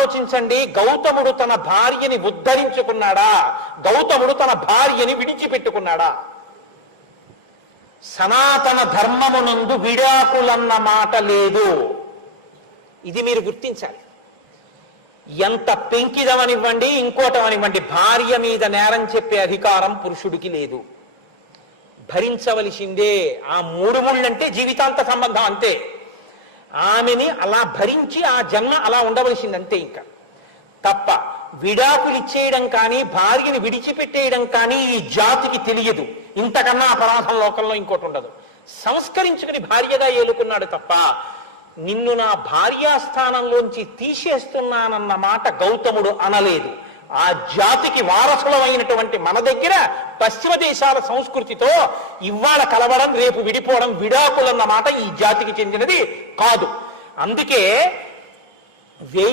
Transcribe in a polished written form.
ఆలోచించండి. గౌతముడు తన భార్యని ఉద్ధరించుకున్నాడా? గౌతముడు తన భార్యని విడిచిపెట్టుకున్నాడా? సనాతన ధర్మమునందు విడాకులన్న మాట లేదు. ఇది మీరు గుర్తించాలి. ఎంత పెంకిదమనివ్వండి, ఇంకోటమనివ్వండి, భార్య మీద నేరం చెప్పే అధికారం పురుషుడికి లేదు. భరించవలసిందే. ఆ మూడు ముళ్ళంటే జీవితాంత సంబంధం అంతే. ఆమెని అలా భరించి ఆ జన్మ అలా ఉండవలసింది అంతే. ఇంకా తప్ప విడాకులు ఇచ్చేయడం కానీ భార్యని విడిచిపెట్టేయడం కానీ ఈ జాతికి తెలియదు. ఇంతకన్నా అపరాధం లోకంలో ఇంకోటి ఉండదు. సంస్కరించుకుని భార్యగా ఏలుకున్నాడు తప్ప నిన్ను నా భార్యాస్థానంలోంచి తీసేస్తున్నానన్న మాట గౌతముడు అనలేదు. ఆ జాతికి వారసులమైనటువంటి మన దగ్గర పశ్చిమ దేశాల సంస్కృతితో ఇవాళ కలవడం రేపు విడిపోవడం విడాకులన్న మాట ఈ జాతికి చెందినది కాదు. అందుకే